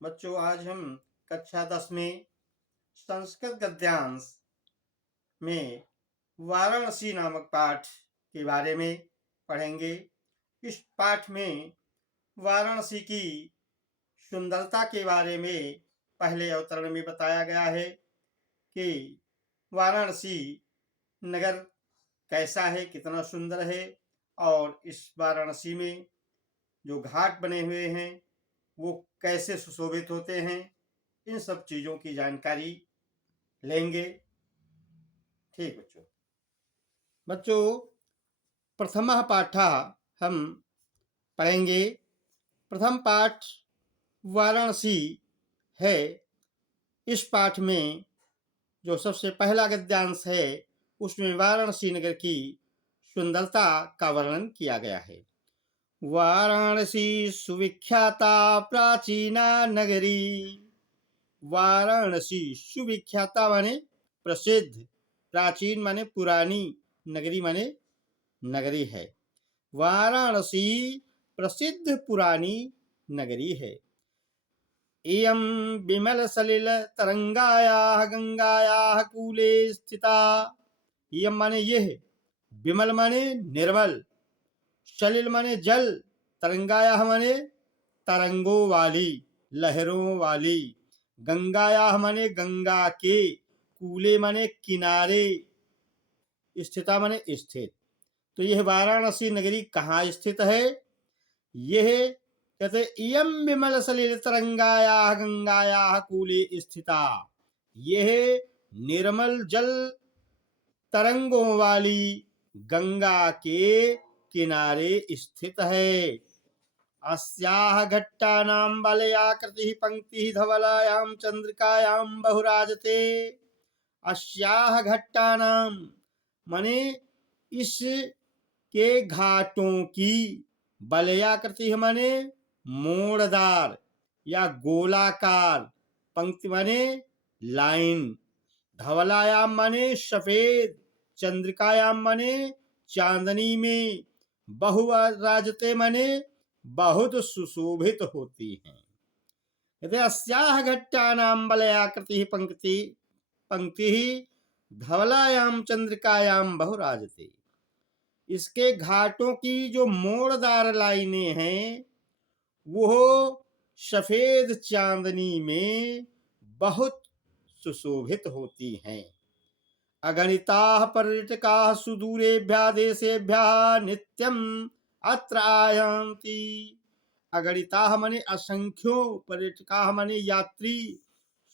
बच्चों, आज हम कक्षा 10 में संस्कृत गद्यांश में वाराणसी नामक पाठ के बारे में पढ़ेंगे। इस पाठ में वाराणसी की सुंदरता के बारे में पहले अवतरण में बताया गया है कि वाराणसी नगर कैसा है, कितना सुंदर है, और इस वाराणसी में जो घाट बने हुए हैं वो कैसे सुशोभित होते हैं, इन सब चीज़ों की जानकारी लेंगे। ठीक बच्चों। बच्चों, प्रथमः पाठः हम पढ़ेंगे। प्रथम पाठ वाराणसी है। इस पाठ में जो सबसे पहला गद्यांश है उसमें वाराणसी नगर की सुंदरता का वर्णन किया गया है। वाराणसी सुविख्याता प्राचीना नगरी। वाराणसी सुविख्याता माने प्रसिद्ध, प्राचीन माने पुरानी, नगरी माने नगरी है। वाराणसी प्रसिद्ध पुरानी नगरी है। इयं विमल सलिल तरंगायाः गंगायाः कूले स्थिता। इयं माने यह, विमल माने निर्मल, सलिल माने जल, तरंगायाः माने तरंगों वाली, लहरों वाली, गंगायाः माने गंगा के, कूले माने किनारे, स्थिता माने स्थित। तो यह वाराणसी नगरी कहाँ स्थित है? यह कहते इयं विमल सलिल तरंगायाः गंगायाः कूले स्थिता। यह निर्मल जल तरंगों वाली गंगा के किनारे स्थित है। अस्याः घट्टानां वलयाकृतिः पंक्तिः धवलायां चंद्रिकायां बहुराजते। अस्याः घट्टानां माने इस के घाटों की, वलयाकृति माने मोड़दार या गोलाकार, पंक्ति माने लाइन, धवलायाम माने सफेद, चंद्रिकायाम माने चांदनी में, बहुराजते माने बहुत सुशोभित होती हैं। यदि अस्याः घट्टानां वलयाकृति पंक्ति धवलायाम चंद्रिकायां बहुराजते। इसके घाटों की जो मोड़दार लाइनें हैं वो सफेद चांदनी में बहुत सुशोभित होती हैं। अगणिताः पर्यटकाः सुदूरेभ्यः देशेभ्यः नित्यम् अत्र आयान्ति। अगणिताः माने असंख्यों, पर्यटकाः माने यात्री,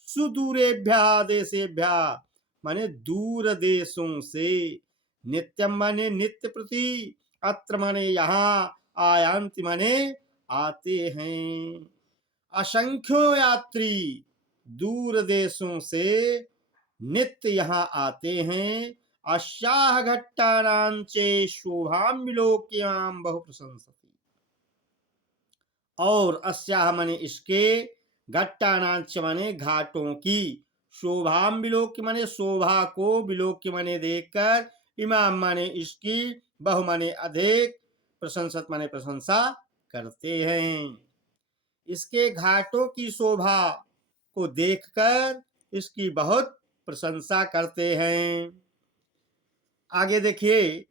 सुदूरेभ्यः देशेभ्यः माने दूर देशों से, नित्यम माने नित्य प्रति, अत्र माने यहाँ, आयांति माने आते हैं। असंख्यों यात्री दूर देशों से नित्य यहाँ आते हैं। अस्याः घट्टानां चे शोभां विलोक्यां बहु प्रशंसति। और अस्याः माने इसके, घट्टानां च माने घाटों की, शोभां विलोक्य माने शोभा को, विलोक्य माने देखकर, इमाम माने इसकी, बहु माने अधिक, प्रशंसत माने प्रशंसा करते हैं। इसके घाटों की शोभा को देखकर इसकी बहुत प्रशंसा करते हैं। आगे देखिए,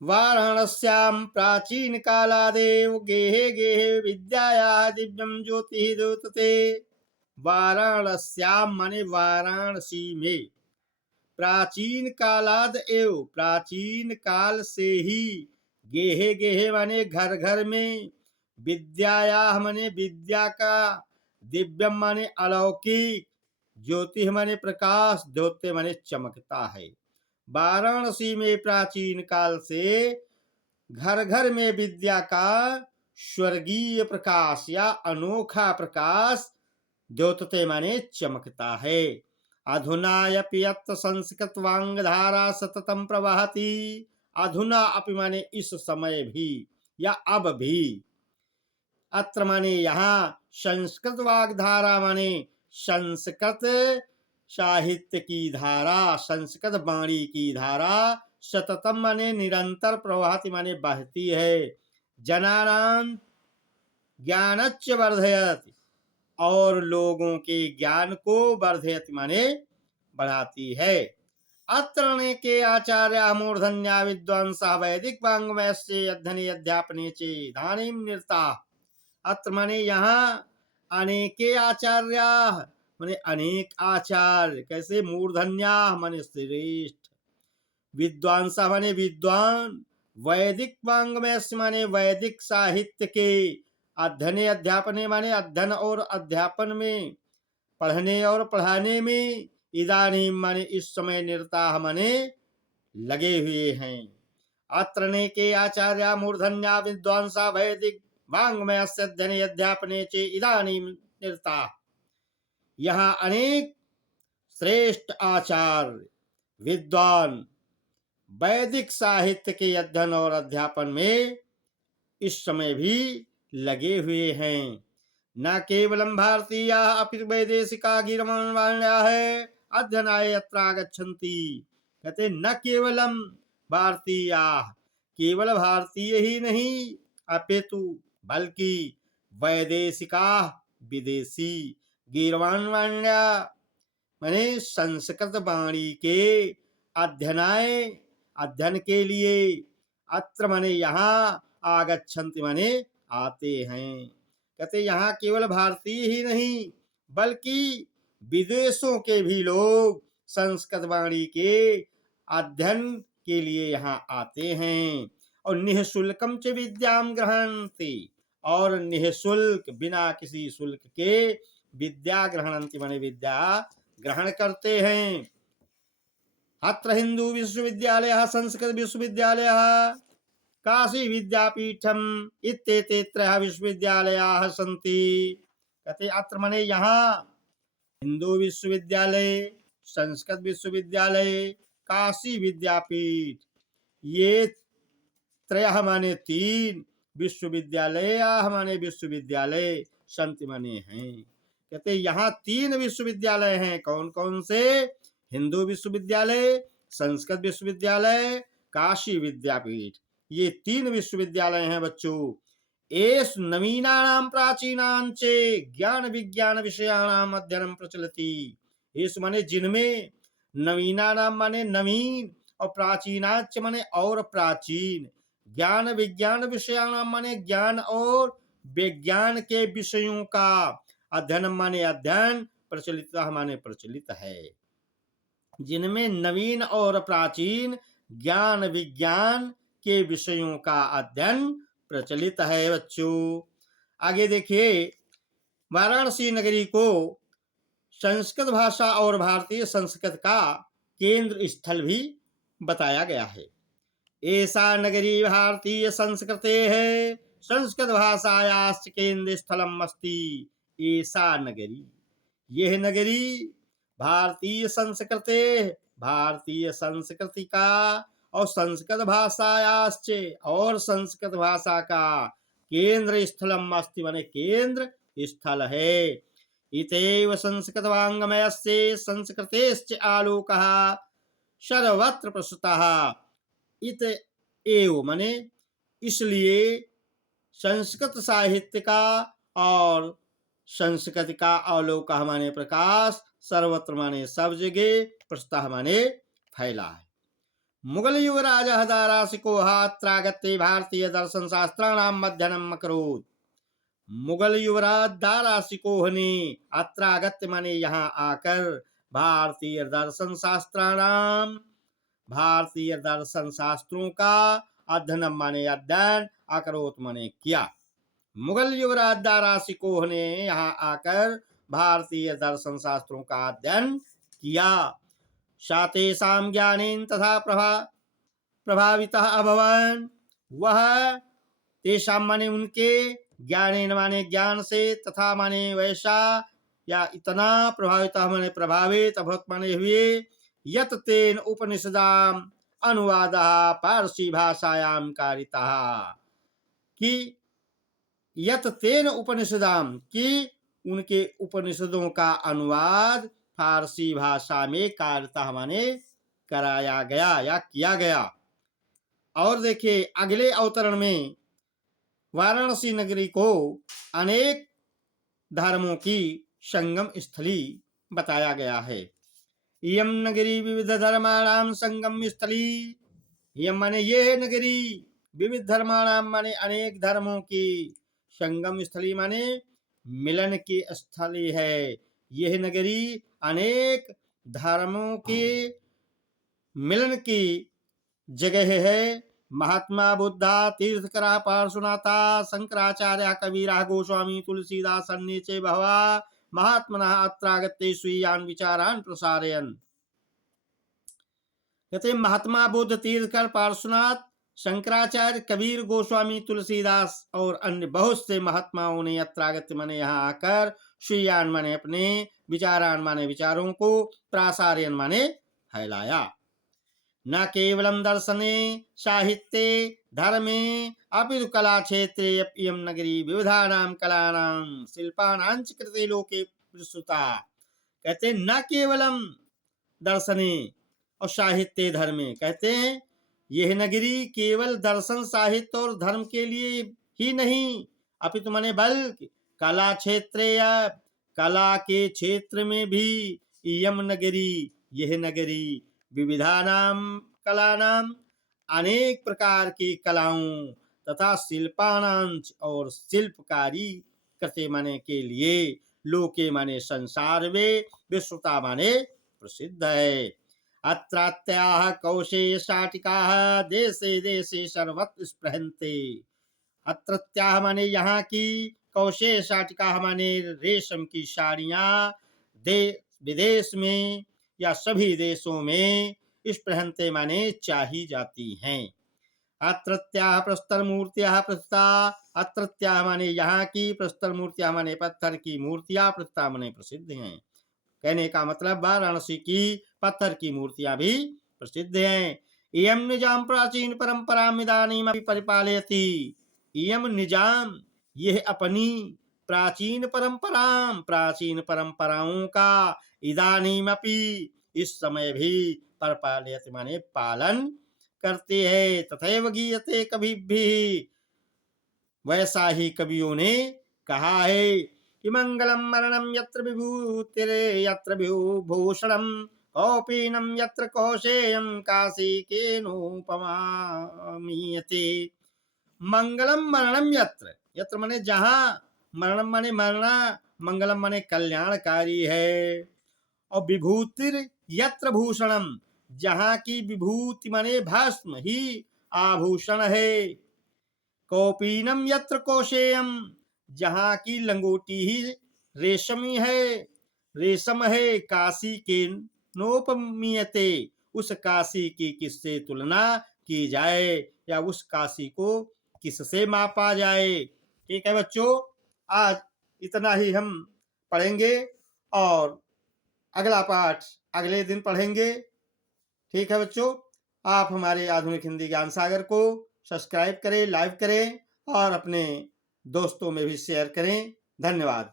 वाराणस्यां प्राचीन कालादेव गेहे गेहे विद्यायाः दिव्यं ज्योतिः द्योतते। वाराणस्यां माने वाराणसी में, प्राचीन कालाद एव प्राचीन काल से ही, गेहे गेहे माने घर घर में, विद्यायाः माने विद्या का, दिव्यम माने अलौकिक, ज्योति माने प्रकाश, द्योते माने चमकता है। वाराणसी में प्राचीन काल से घर घर में विद्या का स्वर्गीय प्रकाश या अनोखा प्रकाश, द्योतते माने चमकता है। अधुनायपि यत् संस्कृत वांगधारा सततम प्रवहति। अधुना अपि माने इस समय भी या अब भी, अत्र माने यहाँ, संस्कृत वाग्धारा माने संस्कृत साहित्य की धारा, संस्कृत वाणी की धारा, सततम माने निरंतर, प्रवहति माने बहती है। जनानां ज्ञानच्च वर्धयति, और लोगों के ज्ञान को वर्धयति माने बढ़ाती है। अत्र के आचार्य मूर्धन्या विद्वांसा वैदिक वाङ्मयस्य अध्ययने अध्यापने च इदानीं निरता। अत्र माने यहाँ अनेके आचार्य माने अनेक आचार्य, कैसे मूर्धन्या माने श्रेष्ठ, विद्वांसा माने विद्वान, वैदिक वाङ्मय माने वैदिक साहित्य के, अध्ययन अध्यापने माने अध्ययन और अध्यापन में, पढ़ने और पढ़ाने में, इदानीं माने इस समय, निरता माने लगे हुए हैं। अत्र अनेके आचार्या मूर्धन्या विद्वांसा वैदिक वाङ्मयस्य अध्ययने अध्यापने च इदानीं निरता। यहाँ अनेक श्रेष्ठ आचार्य विद्वान वैदिक साहित्य के अध्ययन और अध्यापन में इस समय भी लगे हुए हैं। न केवलम भारतीय अपितु वैदेशिका गीर्वाण्याः अध्ययनाय अत्र आगच्छन्ति। कहते न केवलम भारतीय, केवल भारतीय ही नहीं, अपितु बल्कि वैदेशिका विदेशी, गीर्वाण्या माने संस्कृत वाणी के, अध्ययनाय अध्ययन के लिए, अत्र माने यहाँ, आगच्छन्ति माने आते हैं। कहते यहाँ केवल भारतीय ही नहीं बल्कि विदेशों के भी लोग संस्कृत वाणी के अध्ययन के लिए यहाँ आते हैं। और निःशुल्कम च विद्याम ग्रहणन्ति, और निःशुल्क बिना किसी शुल्क के विद्या ग्रहणन्ति माने विद्या ग्रहण करते हैं। अत्र हिंदू विश्वविद्यालयः, संस्कृत विश्वविद्यालयः, काशी विद्यापीठम इत्येते त्रयः विश्वविद्यालयाः सन्ति। कहते अत्र माने यहाँ हिंदू विश्वविद्यालय, संस्कृत विश्वविद्यालय, काशी विद्यापीठ, ये त्रयः माने तीन, विश्वविद्यालयाः माने विश्वविद्यालय, संति माने हैं। कहते यहाँ तीन विश्वविद्यालय हैं। कौन कौन से? हिंदू विश्वविद्यालय, संस्कृत विश्वविद्यालय, काशी विद्यापीठ, ये तीन विश्वविद्यालय हैं बच्चों। एष नवीनानां प्राचीनां च ज्ञान विज्ञान विषयाणाम अध्ययनम प्रचलति। एष माने जिनमें, नवीनानां माने नवीन, और प्राचीनाच माने और प्राचीन, ज्ञान विज्ञान विषयाणाम माने ज्ञान और विज्ञान के विषयों का, अध्ययन माने अध्ययन, प्रचलित माने प्रचलित है, जिनमें नवीन और प्राचीन ज्ञान विज्ञान के विषयों का अध्ययन प्रचलित है बच्चों। आगे देखिए, वाराणसी नगरी को संस्कृत भाषा और भारतीय संस्कृत का केंद्र स्थल भी बताया गया है। ऐसा नगरी भारतीय संस्कृते है, संस्कृत भाषायाश्च केंद्र स्थलम अस्ति। ऐसा नगरी, यह नगरी भारतीय संस्कृते, भारतीय संस्कृति का, और संस्कृत भाषायाश्च, और संस्कृत भाषा का केंद्र स्थलम अस्ति माने केंद्र स्थल है। इतैव संस्कृत वाङ्मयस्य संस्कृतेश्च आलोकः सर्वत्र प्रसृतः। इत एव माने इसलिए संस्कृत साहित्य का और संस्कृत का आलोक माने प्रकाश, सर्वत्र माने सब जगह, प्रसृतः माने फैला है। मुगल युवराज दारासिको अत्रागत्य भारतीय दर्शन शास्त्राणाम अध्ययनम अकरोत्। मुगल युवराज दारासिकोह ने अत्रागत्य माने यहाँ आकर भारतीय दर्शन शास्त्राणाम, भारतीय दर्शन शास्त्रों का अध्ययन माने अध्ययन, अकरोत् माने किया। मुगल युवराज दारासिकोह ने यहाँ आकर भारतीय दर्शन शास्त्रों का अध्ययन किया। सातेषां ज्ञानेन तथा प्रभावितः अभवन्। वह तेषां माने उनके, ज्ञानेन माने ज्ञान से, तथा माने वैसा या इतना, प्रभावितः माने प्रभावित, अभवत् माने हुए, यत तेन उपनिषदाम अनुवादः पारसी भाषायां कारितः। कि यत तेन उपनिषदाम, कि उनके उपनिषदों का अनुवाद फारसी भाषा में कारितः माने कराया गया या किया गया। और देखिए अगले अवतरण में वाराणसी नगरी को अनेक धर्मों की संगम स्थली बताया गया है। इयम नगरी विविध धर्माणाम संगम स्थली। यम माने ये है नगरी, विविध धर्माणाम माने अनेक धर्मों की, संगम स्थली माने मिलन की स्थली है। यह नगरी अनेक धर्मों के मिलन की जगह है। महात्मा बुद्धा, तीर्थकरा, पार्श्वनाथा, शंकराचार्य, कबीरा, गोस्वामी, तुलसीदास अन्ये बहवा महात्मनः अत्रागत्य स्वीयान् विचारान् प्रसारयन्। कहते महात्मा बुद्ध, तीर्थकर, पार्श्वनाथ, शंकराचार्य, कबीर, गोस्वामी, तुलसीदास और अन्य बहुत से महात्माओं ने अत्रागत्य माने यहाँ आकर, स्वीयान माने अपने, विचारान माने विचारों को, प्रासारयन माने फैलाया। न केवलम दर्शने साहित्ये धर्मे अपितु कला क्षेत्रे इयं नगरी विविधानां कलानां शिल्पानां च कृते लोके प्रस्तुता। कहते न केवलम दर्शने और साहित्य धर्मे, कहते हैं यह नगरी केवल दर्शन, साहित्य और धर्म के लिए ही नहीं, अपितु माने बल्कि कला क्षेत्र या कला के क्षेत्र में भी इयम नगरी, यह नगरी विविधानाम कलानाम अनेक प्रकार की कलाओं तथा शिल्पानांच और शिल्पकारी करते माने के लिए, लोके माने संसार में, विश्वता माने प्रसिद्ध है। अत्रात्याः कौशेय शाटिकाः देशे देशे सर्वत्र स्पृहन्ते। अत्रत्याः माने यहाँ की, कौशेय शाटिकाः माने रेशम की साड़ियाँ देश विदेश में या सभी देशों में स्पृहन्ते माने चाही जाती हैं। अत्रत्याः प्रस्तर मूर्तियाः प्रस्ता, अत्रत्याः माने यहाँ की, प्रस्तर मूर्तियाँ माने पत्थर की मूर्तियाँ, प्रस्ता माने प्रसिद्ध हैं। कहने का मतलब वाराणसी की पत्थर की मूर्तियां भी प्रसिद्ध हैं। इयम निजाम प्राचीन परंपरा इदानीमपि परिपालयति। इयम निजाम, यह अपनी प्राचीन परंपराओं का, इदानीमपि इस समय भी, परिपालयति माने पालन करते हैं। तथैव गीयते कभी भी, वैसा ही कवियों ने कहा है कि मंगलम मरणम यत्र विभूतिरे यत्र विभूषणम कौपीनम यत्र कौशेयम काशी के नोपमामीयते। मंगलम मरणम यत्र, यत्र माने जहाँ, मरणम माने मरना, मंगलम माने कल्याणकारी है, और विभूतिर यत्र भूषणम, जहाँ की विभूति माने भस्म ही आभूषण है। कौपीनम यत्र कौशेयम, जहाँ की लंगोटी ही रेशमी है, रेशम है। काशी के नोपमीयते, उस काशी की किससे तुलना की जाए, या उस काशी को किससे मापा जाए। ठीक है बच्चों, आज इतना ही हम पढ़ेंगे और अगला पाठ अगले दिन पढ़ेंगे। ठीक है बच्चों, आप हमारे आधुनिक हिंदी ज्ञान सागर को सब्सक्राइब करें, लाइक करें और अपने दोस्तों में भी शेयर करें। धन्यवाद।